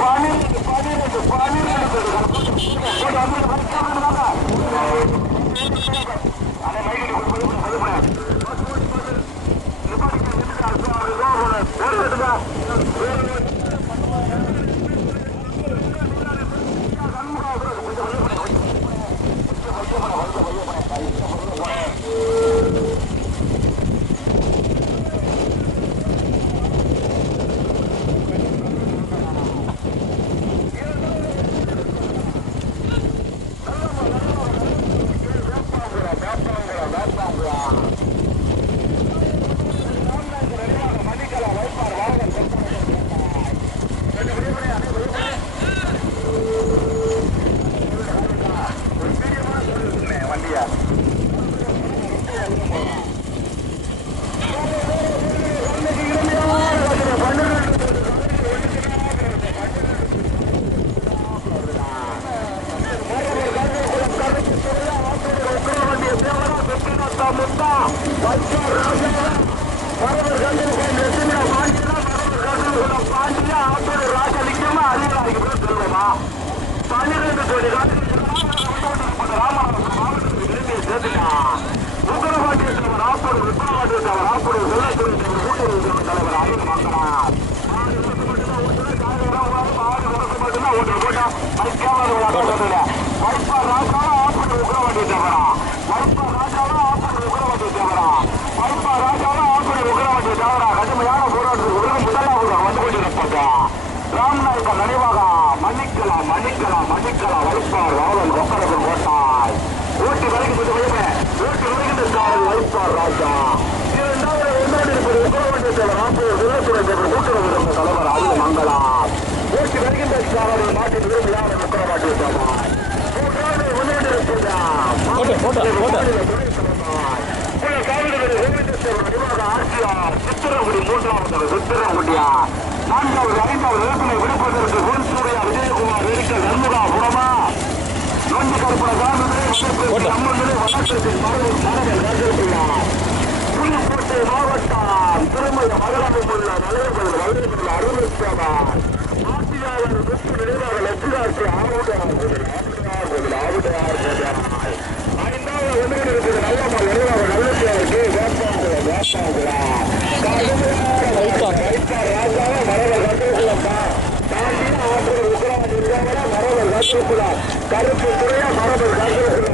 पानी पानी पानी அவர்கள் மாற்றி விரும்பினால் உட்கார மாட்டி விட்டார் மூன்றாவது முன்னேறி இருக்கின்றார் போட்டு போட்டு போட்டு சித்திரகுடி மூன்றாவது சித்திரகுடியா நான்காவது ஐந்தாவது வேப்பிலை விடுப்பதற்கு குரு சூர்யா விஜயகுமார் இருக்க நன்முகா புறமா நொந்து கற்பனை காரணத்திலே நம்மளே வழக்கத்தில் மரபில் மரபில் கண்டிருக்கிறா புலிக்கோட்டை மாவட்டம் திருமண மருகமில் உள்ள நலையர்கள் வலிமையில் அறிவித்தவர் அவர் புத்தி விளைவாக லட்சுதாசி ஆவுடையார் கோவில் ஆவுடையார் கோவில் ஆவுடையார் கோவில் ஐந்தாவது ஒன்று இருக்குது நல்ல மால் விளைவாக நல்லத்தியாருக்கு வேப்பாங்குளம் வேப்பாங்குளம் வைத்தார் ராஜாவை மரவர் கட்டுக்குள்ளப்பா தாண்டின ஆற்றல் உத்தரவாதம் இல்லாமல் மரவர் கட்டுக்குள்ளா கருப்பு துறையா மரவர் கட்டுக்குள்ள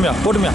பொறுமையா பொறுமையா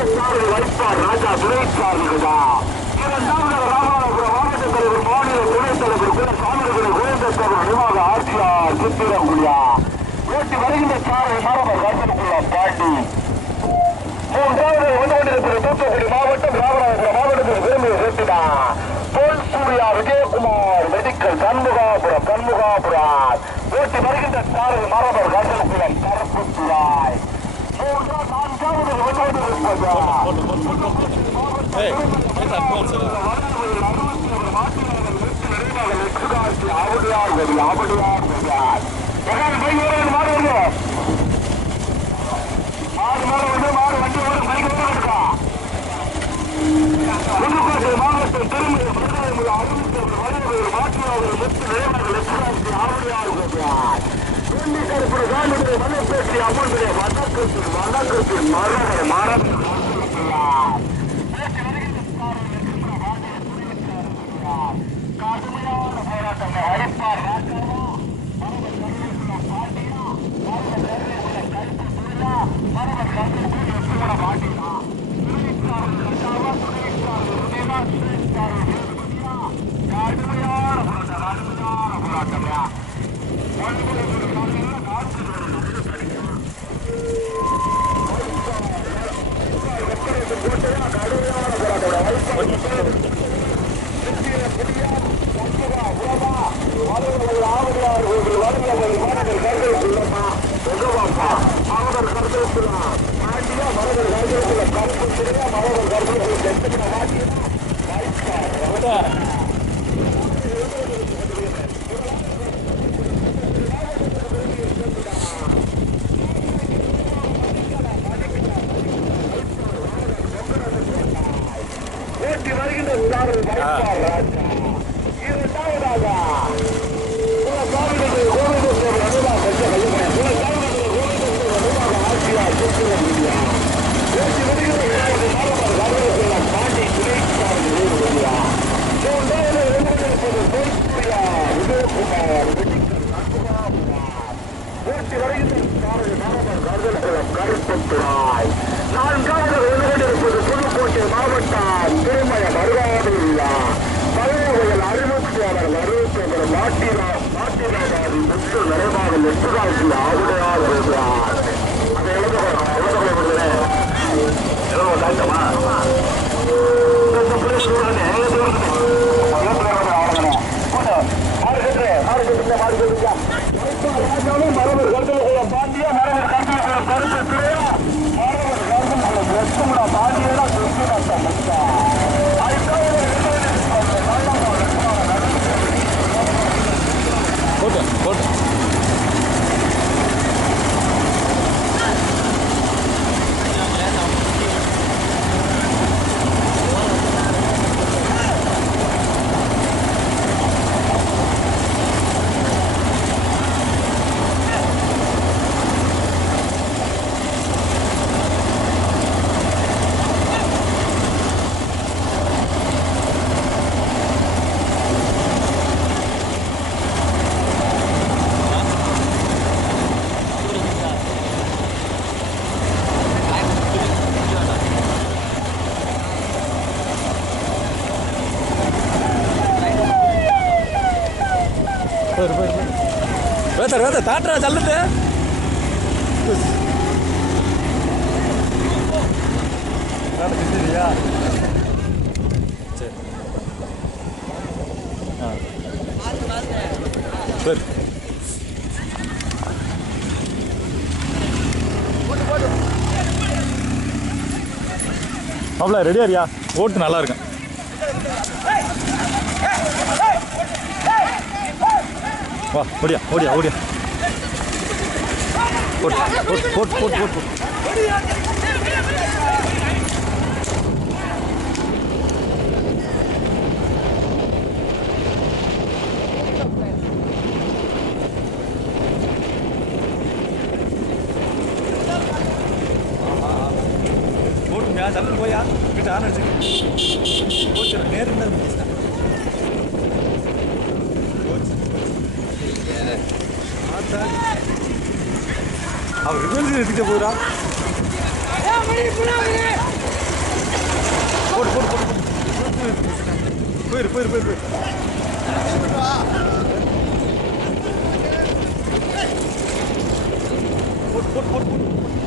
ஓட்டி வருகின்ற வைப்பார் ராஜா துணைச்சார்களுடா இரண்டாவது ராமநாதபுரம் மாவட்ட தலைவர் மாநில தலைவர் குல நிர்வாக ஆட்சியார் ஓட்டி வருகின்ற சாரதி மரவர் கட்டணக்குள்ள பாண்டி மூன்றாவது வந்து கொண்டிருக்கிற தூத்துக்குடி மாவட்டம் ராமநாதபுரம் மாவட்டத்தில் விரும்பி சேர்த்துடா தோல் சூர்யா விஜயகுமார் மெடிக்கல் கண்முகாபுரம் கண்முகாபுரம் ஓட்டி வருகின்ற சாரதி மரபர் கண்டனகுளம் கருப்புத்துவாய் மூன்றாம் நான்காவது வந்து கொண்டிருப்பது ஏய் ஏன் அட்வான்ஸ் ஆவடியார் வரி ஆவடியார் வரியார் எங்காவது போய் வருவது மாடு வருது மாடு மாடு வந்து மாடு வண்டி ஓடு பைக் ஓட இருக்கா புதுக்கோட்டை மாவட்டம் திருமணி மதுரை அறுபத்தி வரைவர் மாற்றுவாளர் முத்து நிலையாக லட்சுமி ஆவடியார் வரியார் வெள்ளி கருப்பு காலிபுரை மலை பேசி அமர்ந்துடைய வணக்கத்தில் வணக்கத்தில் மரண மரண கடுமையான போராட்டம் அடிப்பார் கடுமையான போராட்டம் கடுமையான போராட்டம் ஓட்டி வருகின்ற சாரல் வைப்பார் ராஜா இரண்டாவதாக குலசாமிகளுடைய கோவிந்தேஸ்வரர் அனுபா பெற்ற கையப்பன் குலசாமிகளுடைய கோவிந்தேஸ்வரர் அனுபாக ஆட்சியார் சுற்றுலா மீடியா ஓட்டி வருகின்ற சாரல் மாணவர் ராஜேஸ்வரர் பாண்டி துணைக்காரர் மீடியா மூன்றாவது இளைஞர்கள் தோல்புரியா ஓட்டி வருகின்ற சாரல் மாணவர் ராஜேஸ்வரர் கருப்பத்துறாய் நான்காவது கொண்டிருப்பது புதுக்கோட்டை மாவட்டம் திருமய மருகாவில்லா பழனிவயல் அறுபத்தி அவர் அறுபத்தி அவர் மாட்டினா மாட்டினாதாரி முத்து நிறைவாக லட்சுராசி ஆவுடையார் வருகிறார். அதை எழுதப்படும் எழுதப்படுகிறேன் எழுத வேத்தர் வேத்தர் தாட்டுறா சரி. ஆ. சரி. அவ்வளோ ரெடியா ஓட்டு நல்லா இருக்கும் வா ஓடியா ஓடியா ஓடியா போட்டு போட்டு போட்டு போட்டு போட்டு போட்டு போட்டு அவர் ரிவென்ஸ் எடுத்துக்க போதுடா போடு போடு போடு போயிரு போயிரு போயிரு போயிரு. போட்டு போட்டு போட்டு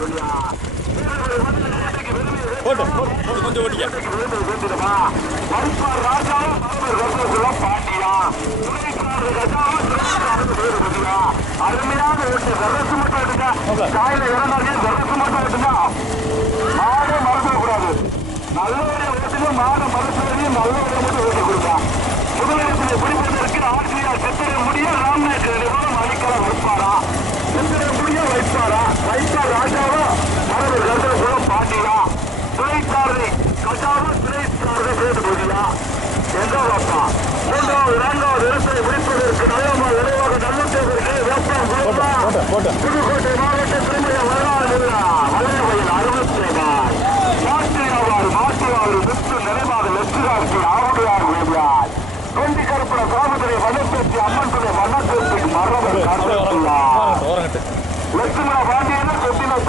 கஜாவும் துணைக்காரர் பேரு பத்தியா அருமையான ஓட்டு வெரசு மட்டும் எடுங்க காயில இறந்தாங்க வெரசு மட்டும் எடுங்க மாடு மறந்துட கூடாது நல்லவரை ஓட்டுங்க மாடு மறுசுவரையும் நல்லவரை மட்டும் ஓட்டு கொடுங்க முதலிடத்தில் பிடிப்பதற்கு ஆசிரியர் சித்திரை முடிய ராம்நாத் நிறுவனம் அளிக்கலாம் வைப்பாரா சித்திரை வைப்பாரா வைப்பார் ராஜாவா? மரபு ரத்னகுலம் பாண்டியா துணைக்காரரை கஜாவும் துணைக்காரரை சேர்த்து போதியா எங்க வாப்பா மூன்றாவது நான்காவது இடத்தை முடிப்பதற்கு நல்லமா விரைவாக நல்லதற்கு வெப்பம் போட்டு புதுக்கோட்டை மாவட்ட திருமண வரலாறு வல்லவையில் அறுபத்தி ரூபாய் மாற்றியவாறு மாற்றியவாறு வித்து நிறைவாக லட்சுராட்சி ஆவுடையார் வேடியார் கொண்டி கருப்பட சாமுதிரை வனப்பேற்றி அம்மன் துணை வண்ணப்பேற்றி மரபு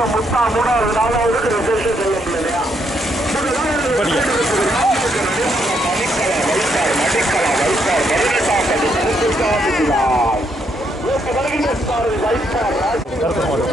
கொட்டி நோக்கம் முத்தா மூணாவது நாலாவது ரிசல்ட் சொல்ல முடியலையா படிக்க கருத்து மாடு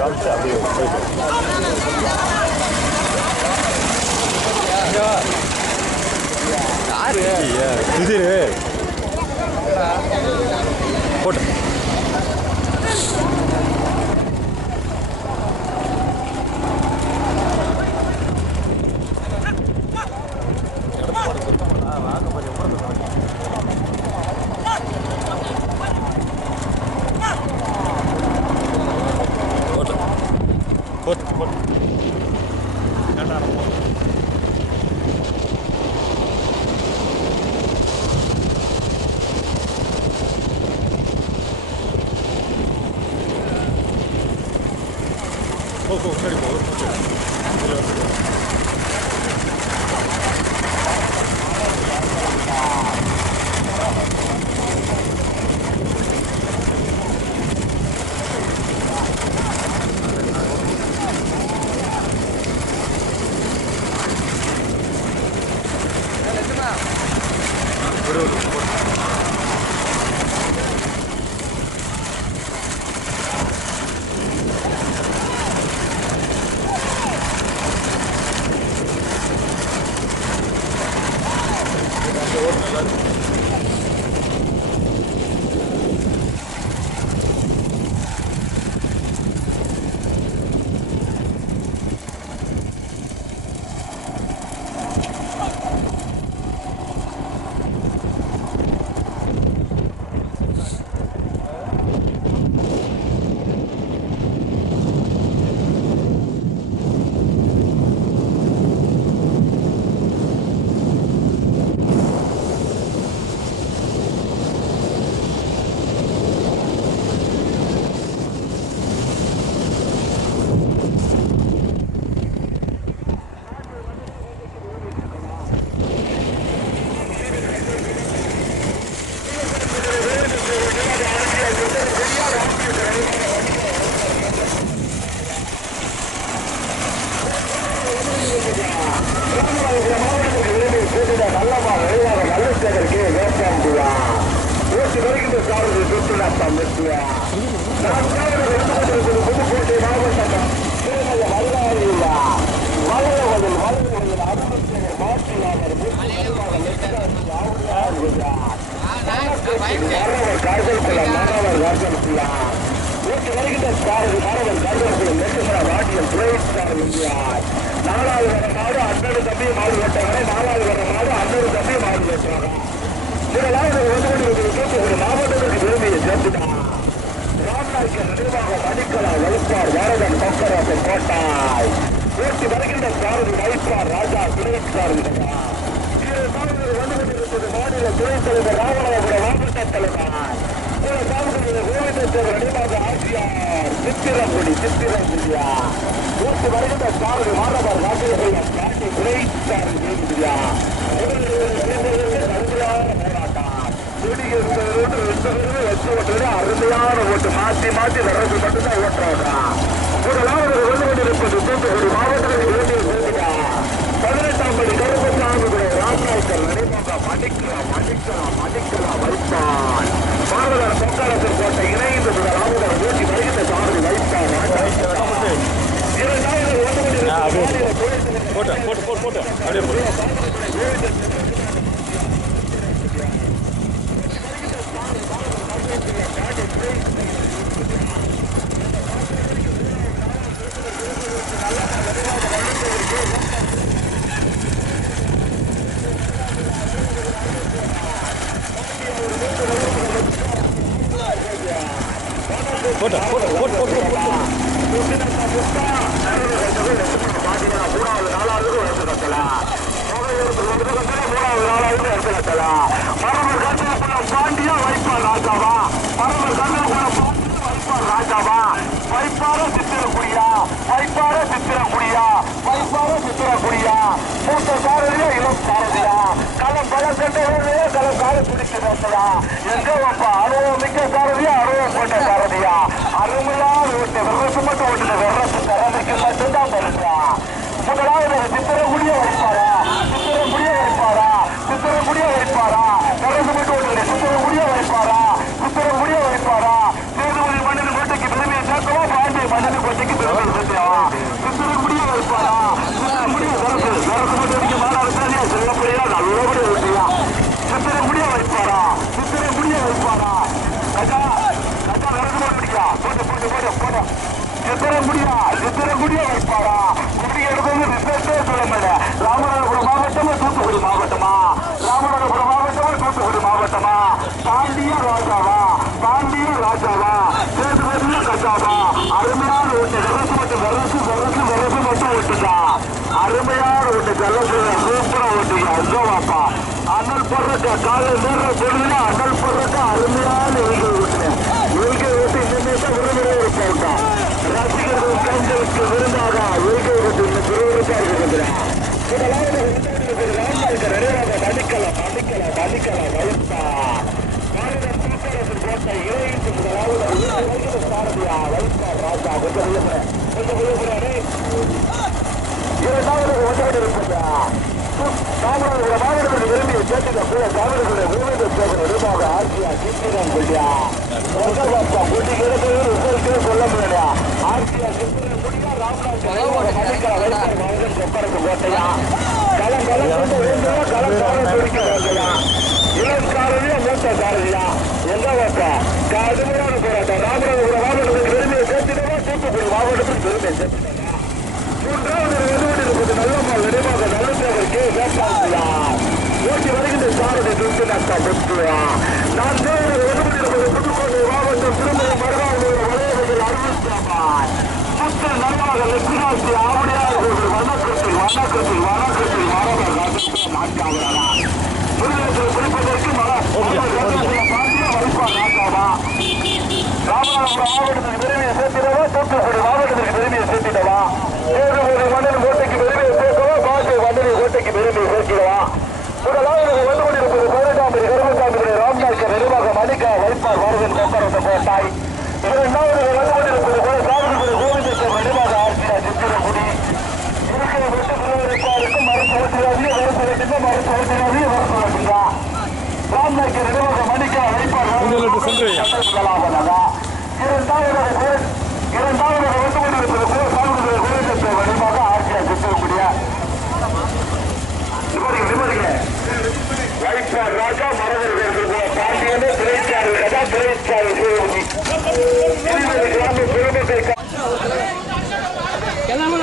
புதுக்கோட்டை மாவட்டம் திருமய வளையவதில் வளையவதில் அருமசேகர் மாற்றியாளர் மாணவர் காய்ச்சல் குளம் மாணவர் காய்ச்சல் குளம் ஓட்டு வருகின்ற சாரதி மாணவர் காய்ச்சல் குளம் நெட்டுமர வாட்டியம் பிரேட் நாலாவது வர மாடு அன்னொரு தம்பி மாடு வெட்டாங்க நாலாவது வர மாடு அன்னொரு தம்பி மாடு வெட்டுறாங்க. முதலாவது வந்து கொண்டிருக்கிற தூத்துக்குடி மாவட்டத்திற்கு விரும்பிய சேர்த்துட்டான் ராம்நாய்க்கு நிர்வாக மணிக்கலா வலுப்பார் பாரதன் கொக்கராசன் கோட்டாய் ஓட்டி வருகின்ற சாரதி வைப்பார் ராஜா துணை சாரதி வந்து கொண்டிருப்பது மாநில துணைத் தலைவர் ராமநாதபுரம் மாவட்ட தலைவர் சில சாமிகள் கோவிந்தேஸ்வரர் நினைவாக ஆட்சியார் சித்திரங்குடி சித்திரங்குடியா ஓட்டு வருகின்ற சாரதி மாணவர் ராஜகோபால் காட்டி துணை சாரதி ஜெயகுடியா அருமையான ஓட்டு மாற்றி மாற்றி வர்றது மட்டும்தான் ஓட்டுறாங்க முதலாவது வந்து கொண்டிருப்பது தூத்துக்குடி மாவட்டத்தில் வேண்டிய சேர்ந்துட்டா பதினெட்டாம் படி கருப்பசாமி ராமநாயக்கர் நினைவாக மணிக்கலாம் மணிக்கலாம் மணிக்கலாம் வைப்பான் பாரதார் பொக்காரத்தில் போட்ட இணைந்து முதலாவது ஓட்டி வருகின்ற சாரதி வைப்பான் இரண்டாவது அப்படியே. கொண்டிருப்பது போட்டு போட்டு போட்டு போட்டு அப்படியே போட்டு போட்டா போட்டா போட்டு போட்டு போட்டு மூணாவது நாலாவது எடுத்து கட்டலாம் மூணாவது நாலாவது எடுத்து கட்டலாம் பரமர் கண்ணுக்குள்ள பாண்டியா வைப்பார் ராஜாவா? பரமர் கண்ணுக்குள்ள பாண்டியா வைப்பார் ராஜாவா? வைப்பார சித்திரக்குடியா? வைப்பார சித்திரக்குடியா? வைப்பார சித்திரக்குடியா? மூத்த சாரதியா இளம் சாரதியா? களம் பல கண்டையா களம் கால துடிக்கிறதா எங்க வைப்பா? அனுபவம் மிக்க சாரதியா அனுபவம் கொண்ட சாரதியா? அருமையா ஓட்டு. வெள்ளத்து மட்டும் ஓட்டுல வெள்ளத்து திறமைக்கு மட்டும்தான் பரிசா முதலாவது சித்திரக்குடியா வைப்பாரா? சித்திரக்குடியா வைப்பாரா? சித்திரக்குடியா வைப்பாரா வெள்ளத்து மட்டும் ஓட்டுல சித்திரக்குடிய வைப்பாரா சித்திரக்குடிய வைப்பாரா சேதுபதி மண்ணின் கோட்டைக்கு பெருமையை சேர்க்கவா பாண்டிய மண்ணின் கோட்டைக்கு பெருமையை சேர்க்கவா சித்திரக்குடிய வைப்பாரா சித்திரக்குடிய வெறக்கு வெறக்கு மட்டும் அடிக்க மாநாடு சாரியா செல்லப்படியா நல்லபடியா ஓட்டியா சித்திரக்குடிய வைப்பாரா சித்திரக்குடிய வைப்பாரா கஜா கஜா விறகு போட்டு பிடிக்கா போட்டு போட்டு போட்டு போட்டு முடியா சித்திர முடிய வைப்பாரா குடி எடுத்தது ரிசர்ச்சே சொல்ல முடியல ராமநாதபுரம் மாவட்டமா தூத்துக்குடி மாவட்டமா ராமநாதபுரம் மாவட்டமா தூத்துக்குடி மாவட்டமா பாண்டிய ராஜாவா பாண்டிய ராஜாவா சேதுபதிய கஜாவா அருமையான ஓட்டு வெரசு மட்டும் வெரசு வெரசு வெரசு மட்டும் ஓட்டுதா அருமையான ஓட்டு ஜல்லபுர சூப்பரா ஓட்டுங்க அஜோவாப்பா அண்ணல் போடுறக்க காலையில் நேர பொழுதுல அண்ணல் போடுறக்க அருமையான ஈகை ஓட்டுங்க ஈகை ஓட்டு இன்னுமே தான் விரும்புகிற ஒரு போட்டா ரசிகர்கள் கண்களுக்கு விருந்தாக ஈகை ஓட்டு இன்னும் விறுவிறுப்பா இருக்கிறது முதலாவது ராமநாயக்கர் நிறைவாக மதிக்கலாம் மதிக்கலாம் மதிக்கலாம் வைப்பா மாநில தூக்கரசு கோட்டை இறையிட்டு முதலாவது சாரதியா வைப்பா ராஜா கொஞ்சம் விழுப்புறேன் கொஞ்சம் விழுப்புறேன் இரண்டாவது ஒன்றாடு இருப்பதா ராமநாதபுரம் மாவட்டத்தில் விரும்பிய கூட காவிரிகளுடைய விரும்பிய சேர்க்கிற நிர்வாக ஆட்சியா சித்திரம் கொள்ளியா ஒன்றா கூட்டி கிடக்கிறது ரிசல்ட்டே சொல்ல முடியலையா? ஆட்சியா சித்திரம் கொடியா ராமநாதபுரம் கொப்பரத்து கோட்டையா களம் கொண்டு வேண்டுமா. களம் துடிக்க வேண்டியா இளம் சாரதியா மூத்த சாரதியா எங்க வைப்பா கடுமையான போராட்டம். ராமநாதபுரம் மாவட்டத்துக்கு விரும்பிய சேர்த்துக்கவா தூத்துக்குடி மாவட்டத்துக்கு விரும்பிய சேர்த்துக்கவா மூன்றாவது வெளியோடு இருப்பது நல்லம்மாள் நினைவாக நல்லசேகர் கே. ஓட்டி வருகின்ற சாரதி துண்டு நட்டா முத்துவா உங்களுக்கு சென்று. இரண்டாவது வந்து கொண்டிருப்பது கோயிலத்தை வடிவாக ஆட்சியை செலுத்தக்கூடிய வைப்பார் ராஜா மரபர்கள் பாண்டியனே திரைச்சாரு கதா திரைச்சாரு கிராம பெருமத்தை எல்லாமே